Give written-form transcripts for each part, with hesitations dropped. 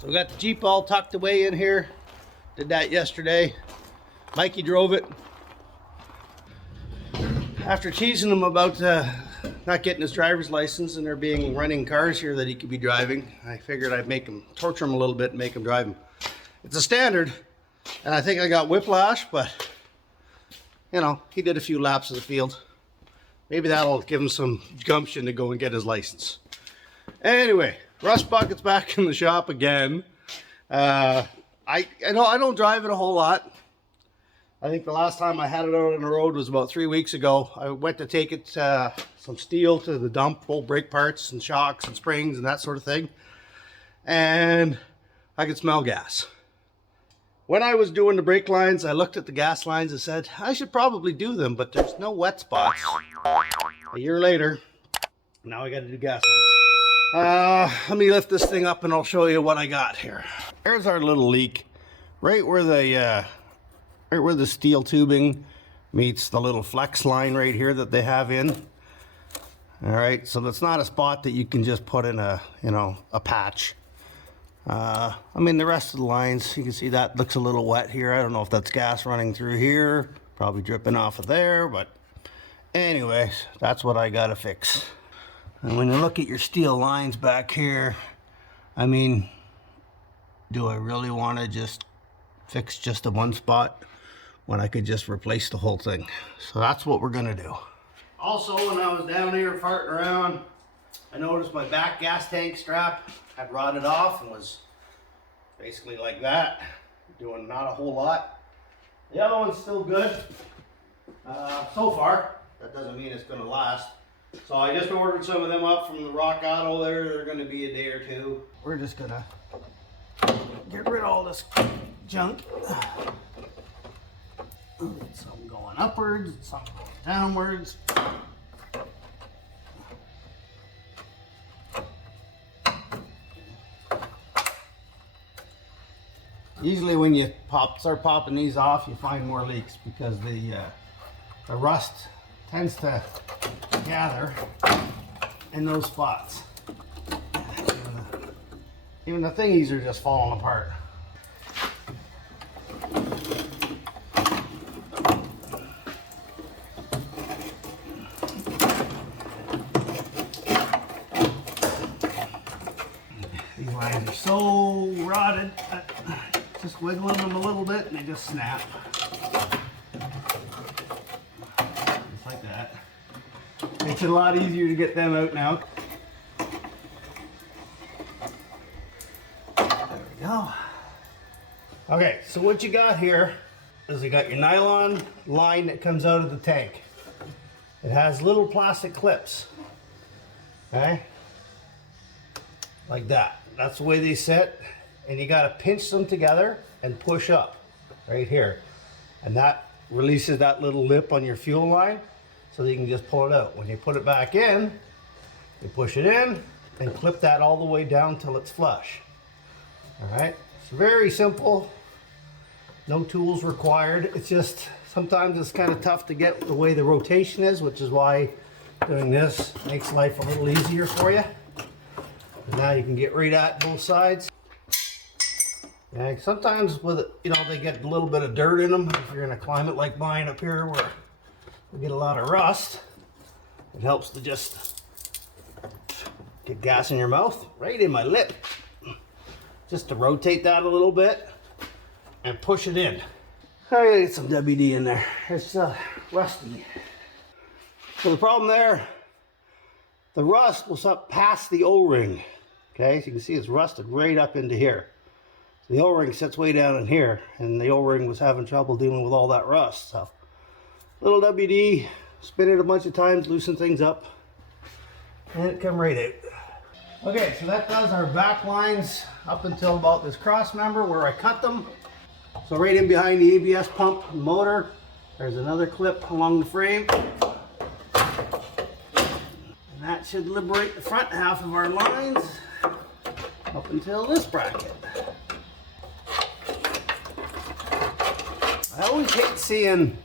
So we got the Jeep all tucked away in here. Did that yesterday. Mikey drove it. After teasing him about not getting his driver's license and there being running cars here that he could be driving, I figured I'd make him, torture him a little bit and make him drive them. It's a standard, and I think I got whiplash, but you know, he did a few laps of the field. Maybe that'll give him some gumption to go and get his license. Anyway, rust bucket's back in the shop again. I don't drive it a whole lot. I think the last time I had it out on the road was about 3 weeks ago. I went to take it some steel to the dump, old brake parts and shocks and springs and that sort of thing. And I could smell gas. When I was doing the brake lines, I looked at the gas lines and said, I should probably do them, but there's no wet spots. A year later, now I got to do gas lines. Let me lift this thing up and I'll show you what I got here. There's our little leak. Right where the steel tubing meets the little flex line right here that they have in. All right, so that's not a spot that you can just put in a patch. I mean, the rest of the lines, you can see that looks a little wet here. I don't know if that's gas running through here, probably dripping off of there, but anyways, that's what I gotta fix. And when you look at your steel lines back here, I mean, do I really want to just fix just the one spot when I could just replace the whole thing? So that's what we're gonna do. Also, when I was down here farting around, I noticed my back gas tank strap had rotted off and was basically like that, doing not a whole lot. The other one's still good so far. That doesn't mean it's going to last. So I just ordered some of them up from the Rock Auto there. They're going to be a day or two. We're just going to get rid of all this junk. Some going upwards, some going downwards. Usually when you start popping these off, you find more leaks because the rust tends to gather in those spots. Even the thingies are just falling apart. These lines are so rotted. Just wiggling them a little bit and they just snap. Just like that. Makes it a lot easier to get them out now. There we go. Okay, so what you got here is you got your nylon line that comes out of the tank. It has little plastic clips. Okay? Like that. That's the way they sit. And you got to pinch them together and push up right here, and that releases that little lip on your fuel line so that you can just pull it out. When you put it back in, you push it in and clip that all the way down till it's flush. All right, it's very simple, no tools required. It's just sometimes it's kind of tough to get the way the rotation is, which is why doing this makes life a little easier for you. And now you can get right at both sides. Yeah, sometimes with it, they get a little bit of dirt in them. If you're in a climate like mine up here where we get a lot of rust, it helps to just get gas in your mouth, right in my lip. Just to rotate that a little bit and push it in. I gotta get some WD in there. It's rusty. So the problem there, the rust was up past the O-ring. Okay, so you can see it's rusted right up into here. The O-ring sits way down in here, and the O-ring was having trouble dealing with all that rust. So, little WD, spin it a bunch of times, loosen things up, and it come right out. Okay, so that does our back lines up until about this cross member where I cut them. So right in behind the ABS pump and motor, there's another clip along the frame. And that should liberate the front half of our lines up until this bracket. I always hate seeing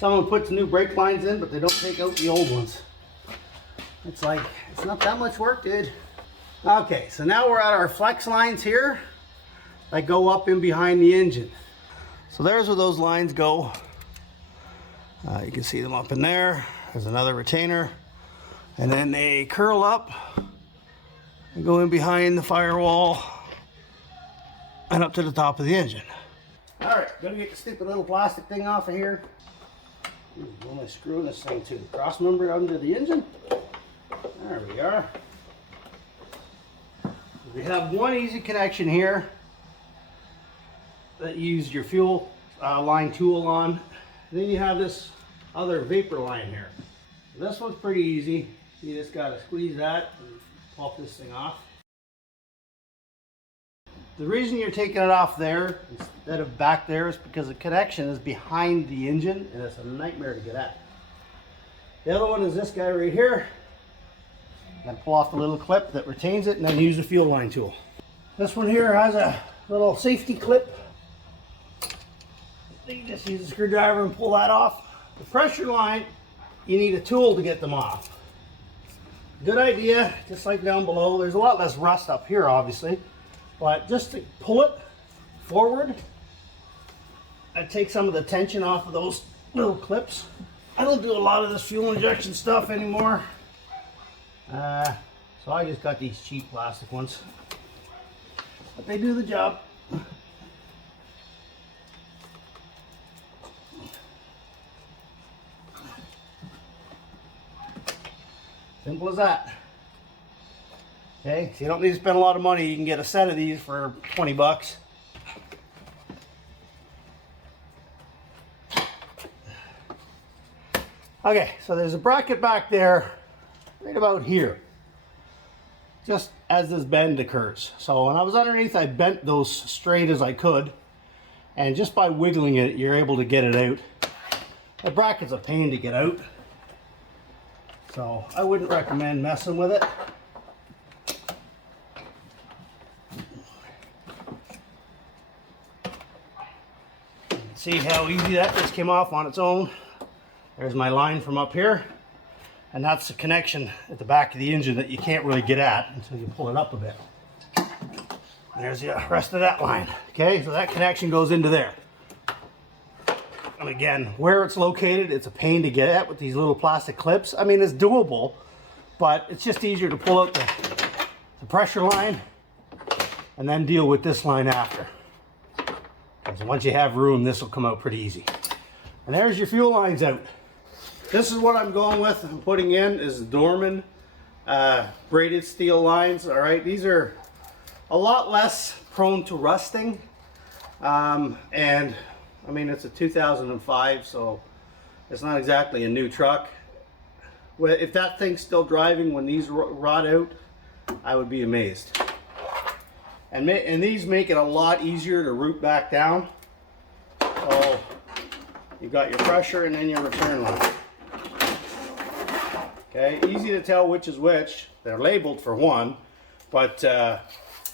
someone puts new brake lines in, but they don't take out the old ones. It's like, it's not that much work, dude. Okay, so now we're at our flex lines here that go up in behind the engine. So there's where those lines go. You can see them up in there. There's another retainer. And then they curl up and go in behind the firewall and up to the top of the engine. All right, gonna get the stupid little plastic thing off of here. What am I screwing this thing to? Cross member under the engine? There we are. We have one easy connection here that you use your fuel line tool on. Then you have this other vapor line here. This one's pretty easy. You just gotta squeeze that and pop this thing off. The reason you're taking it off there instead of back there is because the connection is behind the engine and it's a nightmare to get at. The other one is this guy right here. And pull off the little clip that retains it and then use the fuel line tool. This one here has a little safety clip. You just use a screwdriver and pull that off. The pressure line, you need a tool to get them off. Good idea, just like down below. There's a lot less rust up here, obviously. But just to pull it forward, I take some of the tension off of those little clips. I don't do a lot of this fuel injection stuff anymore. So I just got these cheap plastic ones. But they do the job. Simple as that. Okay, so you don't need to spend a lot of money. You can get a set of these for 20 bucks. Okay, so there's a bracket back there, right about here, just as this bend occurs. So when I was underneath, I bent those straight as I could, and just by wiggling it, you're able to get it out. The bracket's a pain to get out, so I wouldn't recommend messing with it. See how easy that just came off on its own. There's my line from up here, and that's the connection at the back of the engine that you can't really get at until you pull it up a bit. And there's the rest of that line. Okay, so that connection goes into there. And again, where it's located, it's a pain to get at with these little plastic clips. I mean, it's doable, but it's just easier to pull out the pressure line and then deal with this line after. So once you have room, this will come out pretty easy. And there's your fuel lines out. This is what I'm going with. I'm putting in is Dorman braided steel lines. All right, these are a lot less prone to rusting. And I mean, it's a 2005, so it's not exactly a new truck. If that thing's still driving when these rot out, I would be amazed. And these make it a lot easier to root back down. So you've got your pressure and then your return line. Okay, easy to tell which is which. They're labeled for one, but the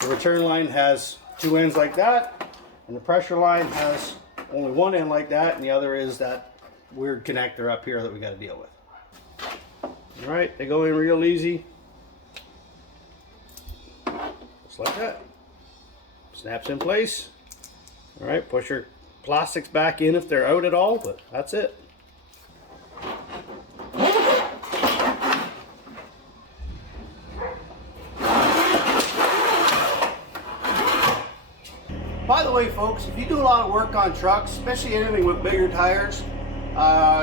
return line has two ends like that, and the pressure line has only one end like that, and the other is that weird connector up here that we got to deal with. All right, they go in real easy, just like that. Snaps in place. All right, push your plastics back in if they're out at all, but that's it. By the way, folks, if you do a lot of work on trucks, especially anything with bigger tires,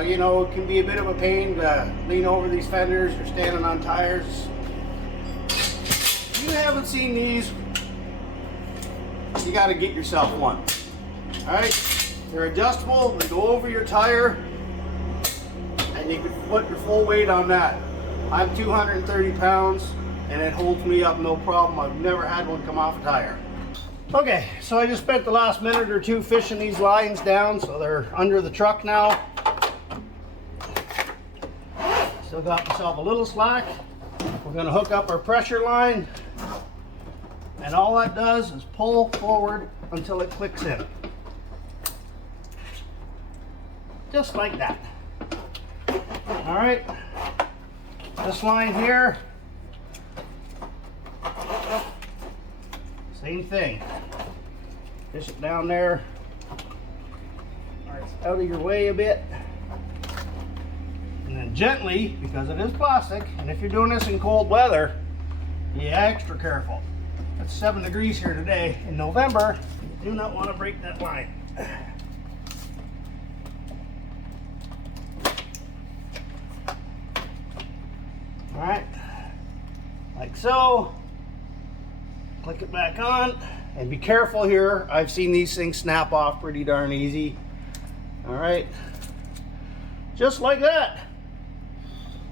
you know, it can be a bit of a pain to lean over these fenders. You're standing on tires. If you haven't seen these, you got to get yourself one. All right, they're adjustable. They go over your tire, and you can put your full weight on that. I'm 230 pounds, and it holds me up no problem. I've never had one come off a tire. Okay, so I just spent the last minute or two fishing these lines down, so they're under the truck now. Still got myself a little slack. We're going to hook up our pressure line. And all that does is pull forward until it clicks in. Just like that. All right. This line here Same thing. Fish it down there. It's out of your way a bit. And then gently, because it is plastic, and if you're doing this in cold weather, be extra careful. It's 7 degrees here today in November. You do not want to break that line. Alright, like so. Click it back on, and be careful here. I've seen these things snap off pretty darn easy. Alright, just like that.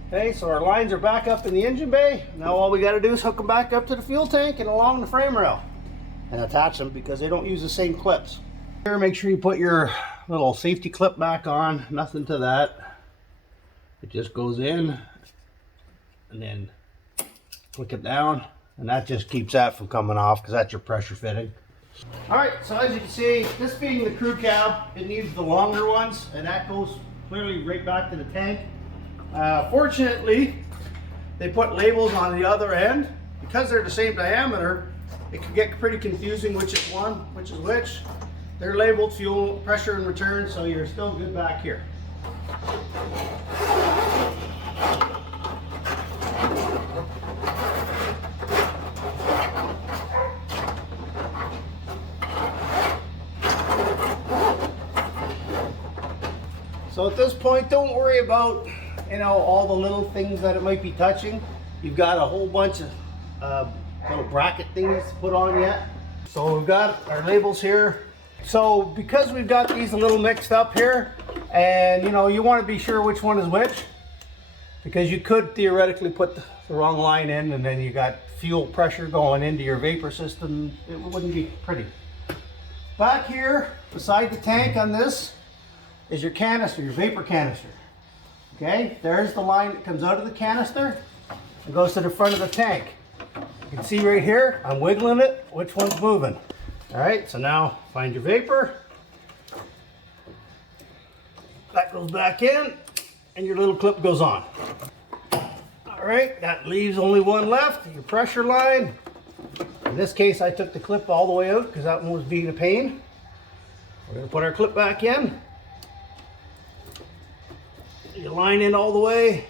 Okay, so our lines are back up in the engine bay. Now all we got to do is hook them back up to the fuel tank and along the frame rail and attach them, because they don't use the same clips. Here, make sure you put your little safety clip back on. Nothing to that. It just goes in and then click it down, and that just keeps that from coming off, because that's your pressure fitting. Alright, so as you can see, this being the crew cab, it needs the longer ones, and that goes clearly right back to the tank. Fortunately, they put labels on the other end. Because they're the same diameter, it can get pretty confusing which is one, which is which. They're labeled fuel, pressure, and return, so you're still good back here. So at this point, don't worry about, all the little things that it might be touching. You've got a whole bunch of little bracket things to put on yet. So we've got our labels here. So because we've got these a little mixed up here, and you want to be sure which one is which, because you could theoretically put the wrong line in, and then you got fuel pressure going into your vapor system. It wouldn't be pretty. Back here beside the tank on this is your canister, your vapor canister. Okay, there's the line that comes out of the canister and goes to the front of the tank. You can see right here, I'm wiggling it, which one's moving. All right, so now find your vapor. That goes back in, and your little clip goes on. All right, that leaves only one left, your pressure line. In this case, I took the clip all the way out because that one was being a pain. We're gonna put our clip back in. You line in all the way.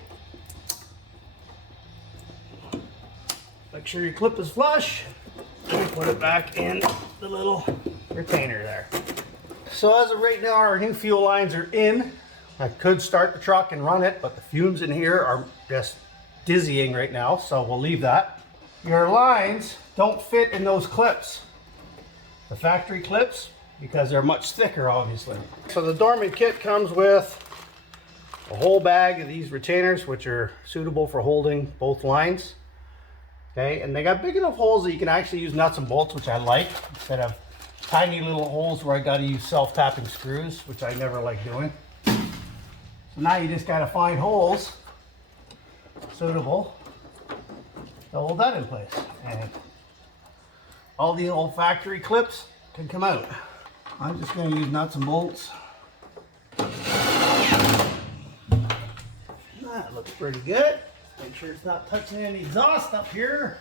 Make sure your clip is flush. And put it back in the little retainer there. So as of right now, our new fuel lines are in. I could start the truck and run it, but the fumes in here are just dizzying right now, so we'll leave that. Your lines don't fit in those clips, the factory clips, because they're much thicker, obviously. So the Dorman kit comes with a whole bag of these retainers, which are suitable for holding both lines. Okay, and they got big enough holes that you can actually use nuts and bolts, which I like, instead of tiny little holes where I got to use self-tapping screws, which I never like doing. So now you just got to find holes suitable to hold that in place, and all the old factory clips can come out. I'm just going to use nuts and bolts. That looks pretty good. Make sure it's not touching any exhaust up here.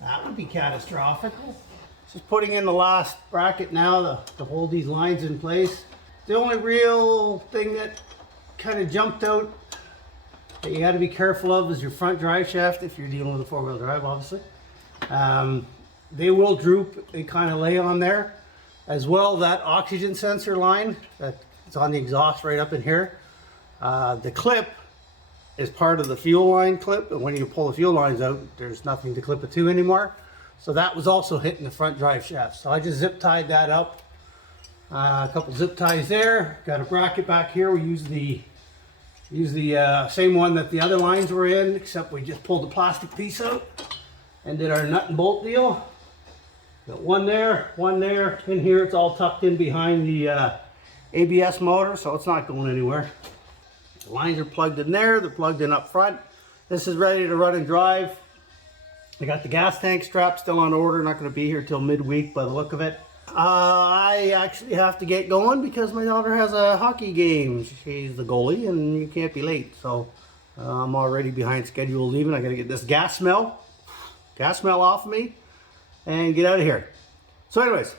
That would be catastrophic. Just putting in the last bracket now to hold these lines in place. The only real thing that kind of jumped out that you got to be careful of is your front drive shaft, if you're dealing with a four-wheel drive, obviously. They will droop and kind of lay on there. As well, that oxygen sensor line that's on the exhaust right up in here. The clip is part of the fuel line clip, and when you pull the fuel lines out, there's nothing to clip it to anymore. So that was also hitting the front drive shaft. So I just zip tied that up. A couple zip ties there. Got a bracket back here. We use the same one that the other lines were in, except we just pulled the plastic piece out and did our nut and bolt deal. Got one there, in here. It's all tucked in behind the ABS motor, so it's not going anywhere. The lines are plugged in there, they're plugged in up front. This is ready to run and drive. I got the gas tank strap still on order, not going to be here till midweek by the look of it. I actually have to get going because my daughter has a hockey game. She's the goalie and you can't be late, so I'm already behind schedule leaving. I got to get this gas smell off of me. and get out of here. So anyways,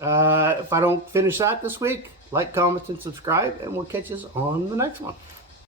if I don't finish that this week, like, comment, and subscribe, and we'll catch you on the next one.